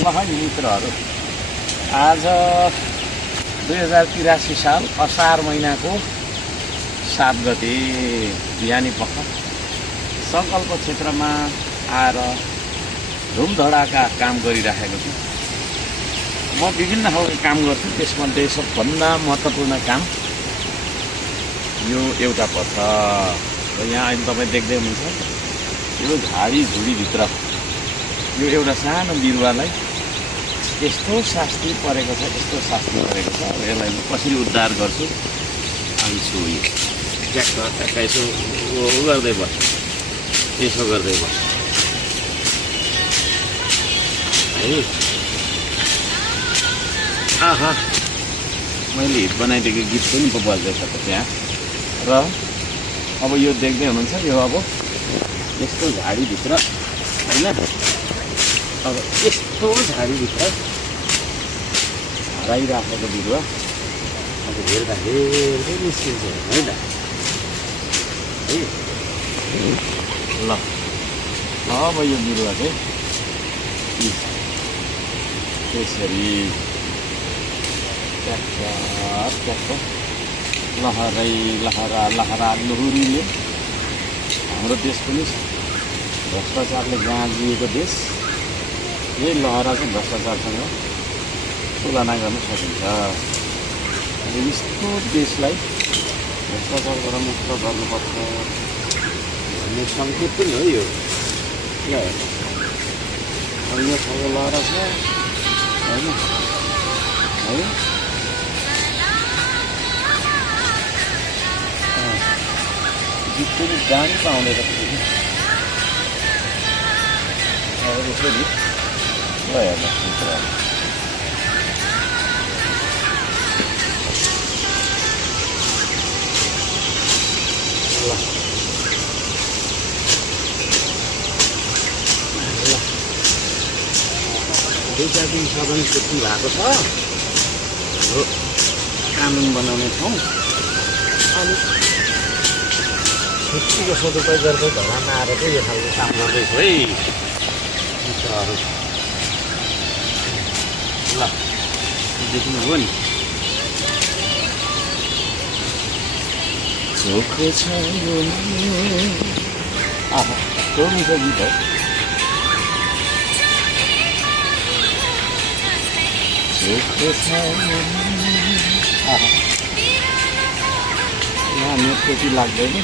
ल है मित्रहरू, आज 2083 साल असार महिनाको 7 गते बिहानी पख सङ्कल्प क्षेत्रमा आएर धुमधडाका काम गरिराखेको छु। म विभिन्न खालको काम गर्छु, त्यसमध्ये सबभन्दा महत्त्वपूर्ण काम यो एउटा पर्छ। यहाँ अहिले तपाईँ देख्दै हुनुहुन्छ, यो झाडी झुडीभित्र यो एउटा सानो बिरुवालाई यस्तो शास्ति परेको छ, यस्तो शास्ति परेको छ। अब यसलाई कसरी उद्धार गर्छु अनि छु यो ट्याक्क यसो गर्दै बस, यसो गर्दै बस है। आहा, मैले हिट बनाइदिएको गीत पनि पो बज्दैछ त त्यहाँ। र अब यो देख्दै हुनुहुन्छ, यो अब यस्तो झाडीभित्र होइन, अब यस्तो झाडीभित्र हराइराखेको बिरुवा अब हेर्दा हेर्दै निस्किन्छ है त है। ल अब यो बिरुवा चाहिँ त्यसरी ट्याक्क लहरा लुहुरीले हाम्रो देश पनि भ्रष्टाचारले गाँजिएको देश। यही लहरा चाहिँ भ्रष्टाचारसँग तुलना गर्न सकिन्छ। अनि यस्तो देशलाई भ्रष्टाचारबाट मुक्त गर्नुपर्छ भन्ने सङ्केत पनि हो यो। अब यो खालको लहरा छ होइन है। गीत पनि गानी पाउँदैन अब यसरी। ल हेर्नुहोस् मित्रहरू, ल दुईवटा दिन सदन छुट्टी भएको छ हाम्रो कानुन बनाउने ठाउँ। अनि छुट्टीको सदुपयोग गर्दै घरमा आएर चाहिँ यो खालको काम गर्दैछु है मित्रहरू। ल देख्नुभयो नि, चोखो छ यो आहा, कस्तो मिठो गीत हो। चोखो छ आहा, यहाँ नेट त्यति लाग्दैन।